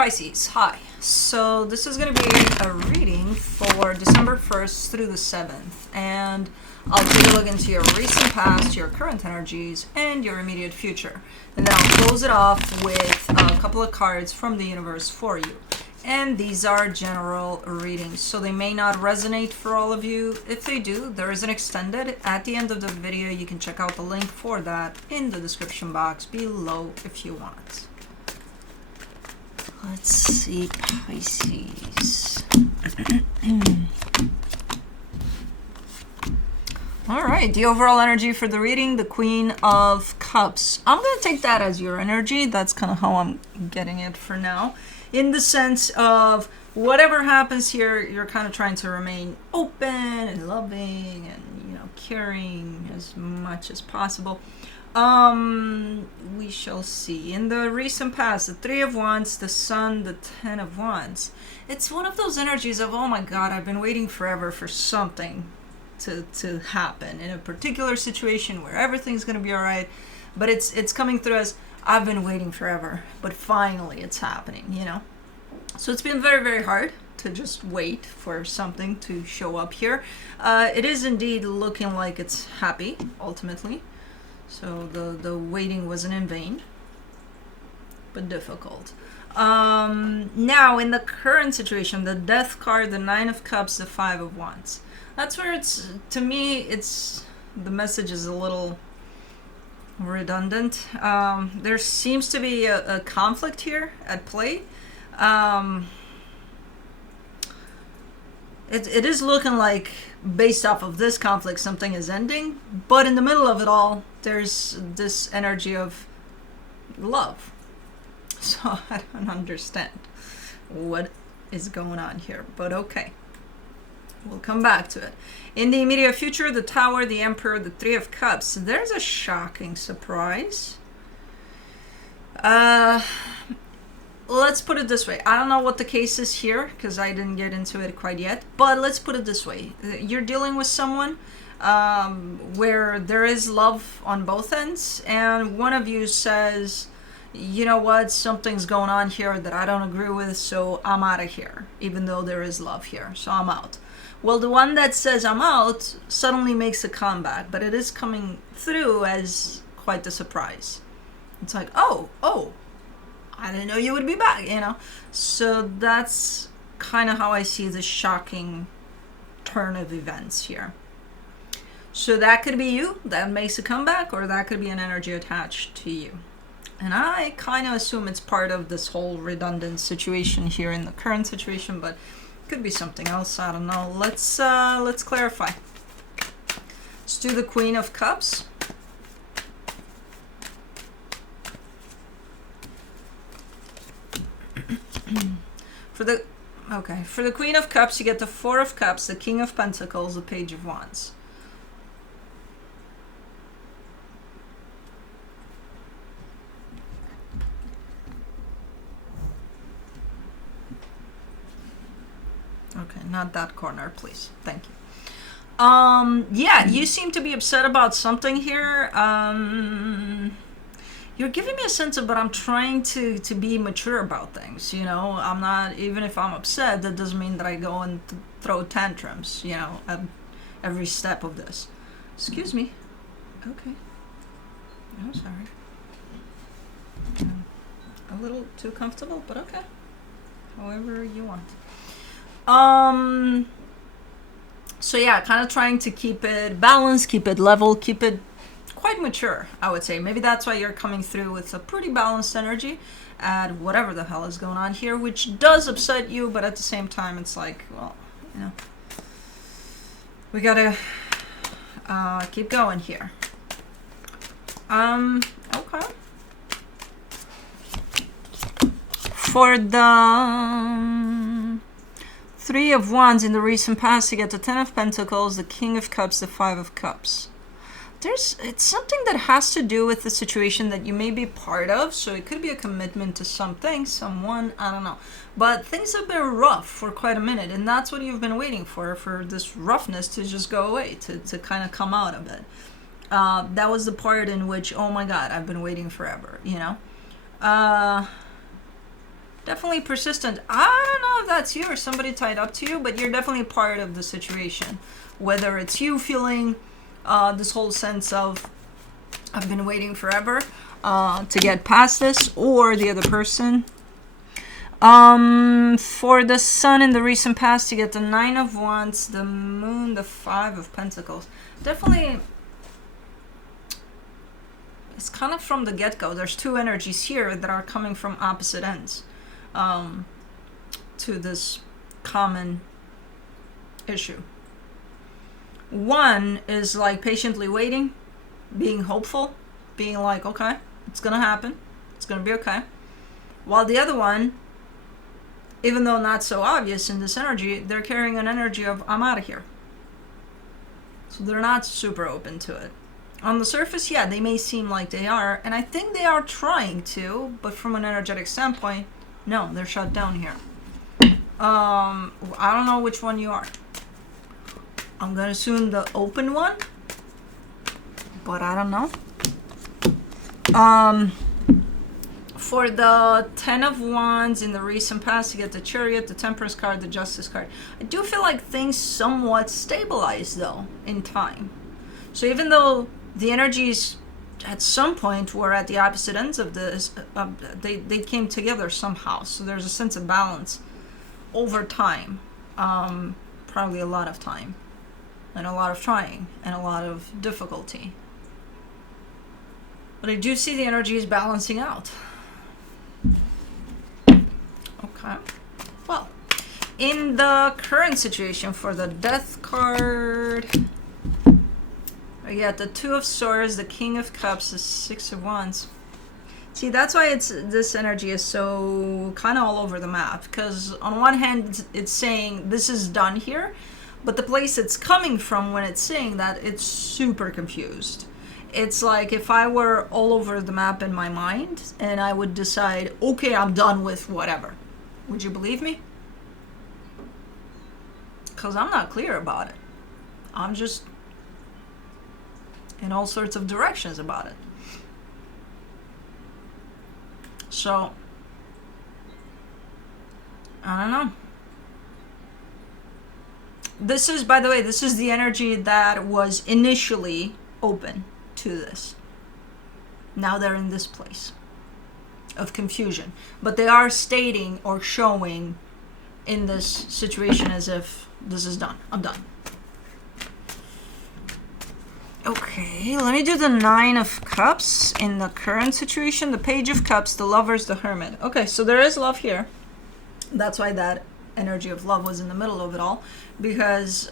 Pisces, hi. So this is going to be a reading for December 1st through the 7th. And I'll take a look into your recent past, your current energies, and your immediate future. And then I'll close it off with a couple of cards from the universe for you. And these are general readings, so they may not resonate for all of you. If they do, there is an extended. At the end of the video, you can check out the link for that in the description box below if you want. Let's see, Pisces. All right, the overall energy for the reading, the Queen of Cups. I'm going to take that as your energy. That's kind of how I'm getting it for now. In the sense of whatever happens here, you're kind of trying to remain open and loving and, caring as much as possible. We shall see. In the recent past, the Three of Wands, the Sun, the Ten of Wands. It's one of those energies of, oh my God, I've been waiting forever for something to happen in a particular situation where everything's going to be all right. But it's coming through as, I've been waiting forever, but finally it's happening, So it's been very, very hard to just wait for something to show up here. It is indeed looking like it's happy, ultimately. So the waiting wasn't in vain, but difficult. Now, in the current situation, the Death card, the Nine of Cups, the Five of Wands. That's where to me, the message is a little redundant. There seems to be a conflict here at play. It is looking like, based off of this conflict, something is ending, but in the middle of it all, there's this energy of love. So I don't understand what is going on here, but okay. We'll come back to it. In the immediate future, the Tower, the Emperor, the Three of Cups. There's a shocking surprise. Let's put it this way. I don't know what the case is here because I didn't get into it quite yet. But let's put it this way. You're dealing with someone where there is love on both ends. And one of you says, you know what, something's going on here that I don't agree with, so I'm out of here. Even though there is love here, so I'm out. Well, the one that says I'm out suddenly makes a comeback. But it is coming through as quite the surprise. It's like, oh, I didn't know you would be back, So that's kind of how I see the shocking turn of events here. So that could be you, that makes a comeback, or that could be an energy attached to you. And I kind of assume it's part of this whole redundant situation here in the current situation, but it could be something else, I don't know. Let's clarify. Let's do the Queen of Cups. For the Queen of Cups, you get the Four of Cups, the King of Pentacles, the Page of Wands. Okay, not that corner, please. Thank you. Yeah, you seem to be upset about something here. You're giving me a sense of, but I'm trying to be mature about things, I'm not, even if I'm upset, that doesn't mean that I go and throw tantrums, at every step of this. Excuse me. Okay. I'm sorry. A little too comfortable, but okay. However you want. So yeah, kind of trying to keep it balanced, keep it level, keep it quite mature, I would say. Maybe that's why you're coming through with a pretty balanced energy at whatever the hell is going on here, which does upset you, but at the same time, it's like, well, we gotta keep going here. Okay. For the Three of Wands in the recent past, you get the Ten of Pentacles, the King of Cups, the Five of Cups. It's something that has to do with the situation that you may be part of. So it could be a commitment to something, someone, I don't know. But things have been rough for quite a minute. And that's what you've been waiting for this roughness to just go away, to kind of come out of it. That was the part in which, oh my God, I've been waiting forever, Definitely persistent. I don't know if that's you or somebody tied up to you, but you're definitely part of the situation. Whether it's you feeling this whole sense of, I've been waiting forever to get past this, or the other person. For the sun in the recent past, you get the 9 of Wands, the moon, the 5 of Pentacles. Definitely, it's kind of from the get-go. There's two energies here that are coming from opposite ends to this common issue. One is like patiently waiting, being hopeful, being like, okay, it's gonna happen, it's gonna be okay. While the other one, even though not so obvious in this energy, they're carrying an energy of, I'm out of here. So they're not super open to it. On the surface, yeah, they may seem like they are, and I think they are trying to, but from an energetic standpoint, no, they're shut down here. I don't know which one you are. I'm gonna assume the open one, but I don't know. For the 10 of Wands in the recent past, you get the Chariot, the Temperance card, the Justice card. I do feel like things somewhat stabilize, though, in time. So even though the energies at some point were at the opposite ends of this, they came together somehow. So there's a sense of balance over time. Probably a lot of time. And a lot of trying. And a lot of difficulty. But I do see the energies balancing out. Okay. Well, in the current situation for the Death card, I got the 2 of Swords, the King of Cups, the 6 of Wands. See, that's why this energy is so kind of all over the map. Because on one hand, it's saying this is done here, but the place it's coming from when it's saying that, it's super confused. It's like if I were all over the map in my mind and I would decide, okay, I'm done with whatever. Would you believe me? Because I'm not clear about it. I'm just in all sorts of directions about it. So, I don't know. This is, by the way, this is the energy that was initially open to this. Now they're in this place of confusion. But they are stating or showing in this situation as if this is done. I'm done. Okay, let me do the 9 of Cups in the current situation. The Page of Cups, the Lovers, the Hermit. Okay, so there is love here. That's why that energy of love was in the middle of it all. Because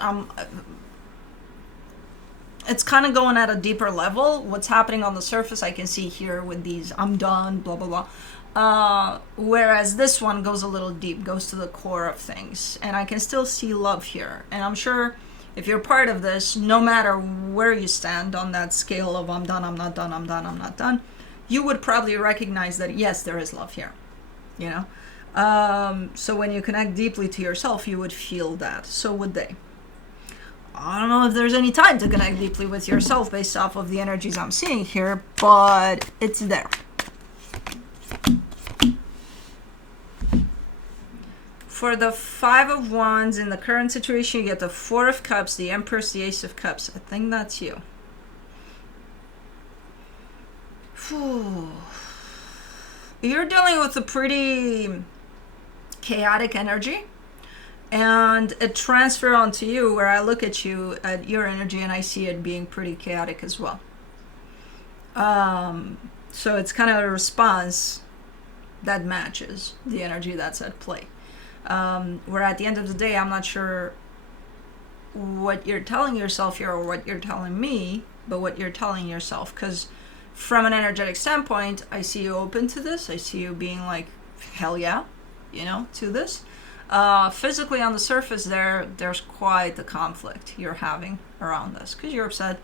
it's kind of going at a deeper level. What's happening on the surface, I can see here with these, I'm done, blah, blah, blah. Whereas this one goes a little deep, goes to the core of things. And I can still see love here. And I'm sure if you're part of this, no matter where you stand on that scale of I'm done, I'm not done, I'm done, I'm not done, you would probably recognize that, yes, there is love here, you know? So when you connect deeply to yourself, you would feel that. So would they. I don't know if there's any time to connect deeply with yourself based off of the energies I'm seeing here, but it's there. For the 5 of Wands in the current situation, you get the 4 of Cups, the Empress, the Ace of Cups. I think that's you. Whew. You're dealing with a pretty chaotic energy. And it transfers onto you, where I look at you, at your energy, and I see it being pretty chaotic as well. So it's kind of a response that matches the energy that's at play. Where at the end of the day, I'm not sure what you're telling yourself here or what you're telling me, but what you're telling yourself. Because from an energetic standpoint, I see you open to this. I see you being like, hell yeah, you know, to this. Physically on the surface there's quite the conflict you're having around this. Because you're upset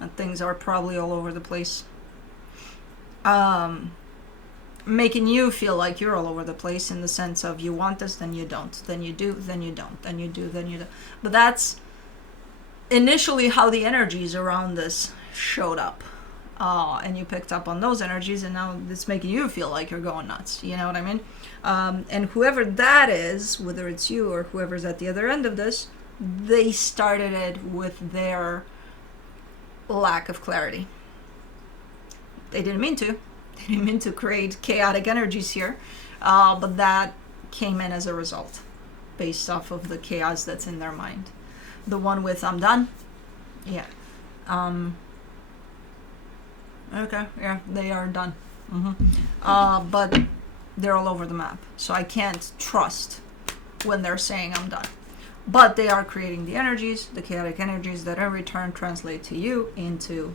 and things are probably all over the place. Making you feel like you're all over the place in the sense of you want this, then you don't, then you do, then you don't, then you do, then you don't. But that's initially how the energies around this showed up. and you picked up on those energies, and now it's making you feel like you're going nuts. You know what I mean? And whoever that is, whether it's you or whoever's at the other end of this, they started it with their lack of clarity. They didn't mean to. They didn't mean to create chaotic energies here, but that came in as a result, based off of the chaos that's in their mind. The one with "I'm done," yeah. Okay, yeah, they are done. But they're all over the map, so I can't trust when they're saying "I'm done." But they are creating the energies, the chaotic energies that in return translate to you into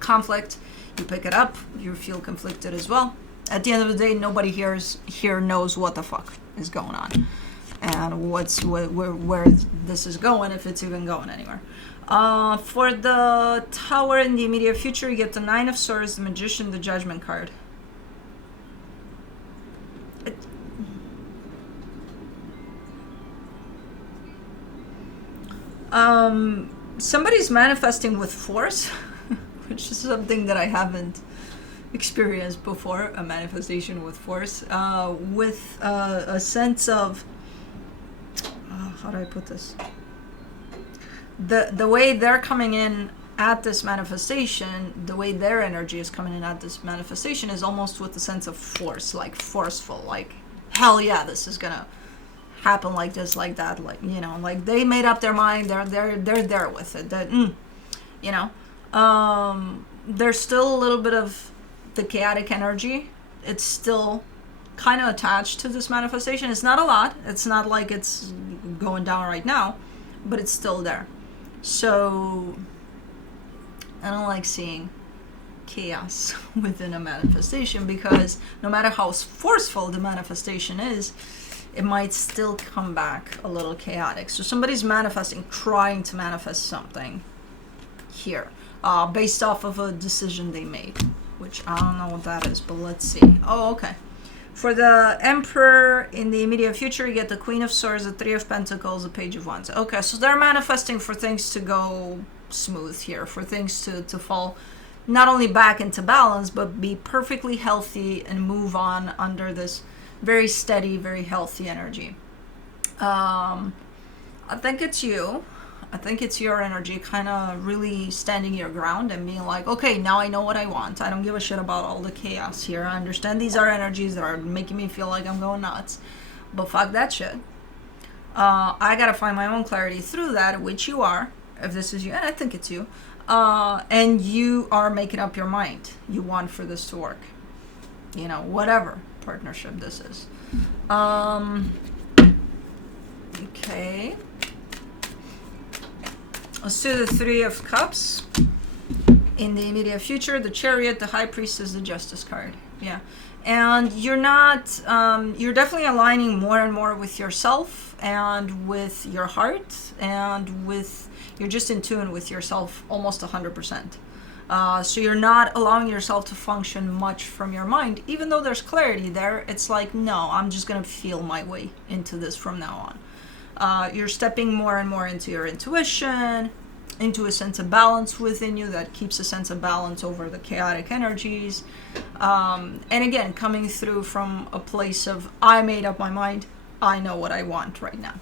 conflict. You pick it up, you feel conflicted as well. At the end of the day, nobody here knows what the fuck is going on and where this is going, if it's even going anywhere. For the Tower in the immediate future, you get the Nine of Swords, the Magician, the Judgment card. Somebody's manifesting with force, which is something that I haven't experienced before, a manifestation with force, with a sense of, how do I put this? The way they're coming in at this manifestation, the way their energy is coming in at this manifestation is almost with a sense of force, like forceful, like, hell yeah, this is gonna happen like this, like that, like, you know, like they made up their mind, they're there with it, that, you know. There's still a little bit of the chaotic energy. It's still kind of attached to this manifestation. It's not a lot. It's not like it's going down right now, but it's still there. So I don't like seeing chaos within a manifestation, because no matter how forceful the manifestation is, it might still come back a little chaotic. So somebody's manifesting, trying to manifest something here. Based off of a decision they made, which I don't know what that is, but let's see. Oh, okay. For the Emperor in the immediate future, you get the Queen of Swords, the Three of Pentacles, the Page of Wands. Okay, so they're manifesting for things to go smooth here, for things to fall not only back into balance, but be perfectly healthy and move on under this very steady, very healthy energy. I think it's you. I think it's your energy kind of really standing your ground and being like, okay, now I know what I want. I don't give a shit about all the chaos here. I understand these are energies that are making me feel like I'm going nuts, but fuck that shit. I gotta find my own clarity through that, which you are, if this is you, and I think it's you. And you are making up your mind. You want for this to work. You know, whatever partnership this is. Okay. Let's do the Three of Cups. In the immediate future, the Chariot, the High Priestess, the Justice card. Yeah. And you're not, you're definitely aligning more and more with yourself and with your heart and with, you're just in tune with yourself almost 100%. So you're not allowing yourself to function much from your mind. Even though there's clarity there, it's like, no, I'm just going to feel my way into this from now on. You're stepping more and more into your intuition, into a sense of balance within you that keeps a sense of balance over the chaotic energies. And again, coming through from a place of, I made up my mind, I know what I want right now.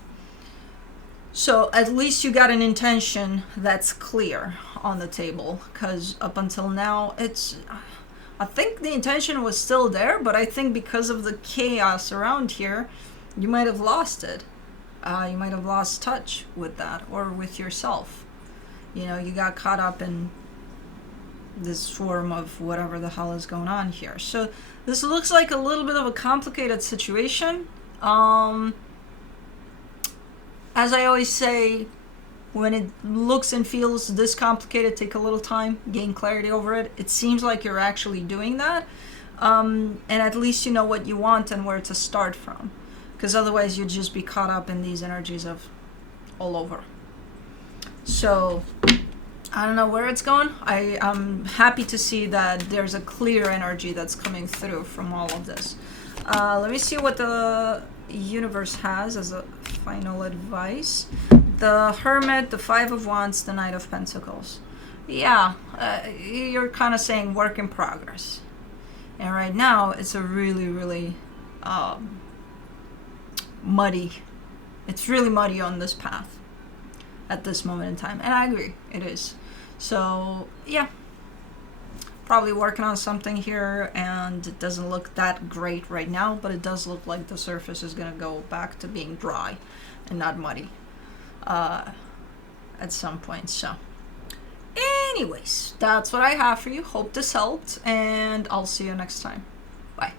So at least you got an intention that's clear on the table, because up until now, I think the intention was still there, but I think because of the chaos around here, you might have lost it. You might have lost touch with that, or with yourself. You know, you got caught up in this form of whatever the hell is going on here. So this looks like a little bit of a complicated situation. As I always say, when it looks and feels this complicated, take a little time, gain clarity over it. It seems like you're actually doing that. And at least you know what you want and where to start from. Because otherwise you'd just be caught up in these energies of all over. So I don't know where it's going. I'm happy to see that there's a clear energy that's coming through from all of this. Let me see what the universe has as a final advice. The Hermit, the Five of Wands, the Knight of Pentacles. yeah, you're kind of saying work in progress. And right now, it's a really, really um, muddy. It's really muddy on this path at this moment in time. And I agree, it is. So, yeah, probably working on something here, and it doesn't look that great right now, but it does look like the surface is going to go back to being dry and not muddy at some point. So, anyways, that's what I have for you. Hope this helped, and I'll see you next time. Bye.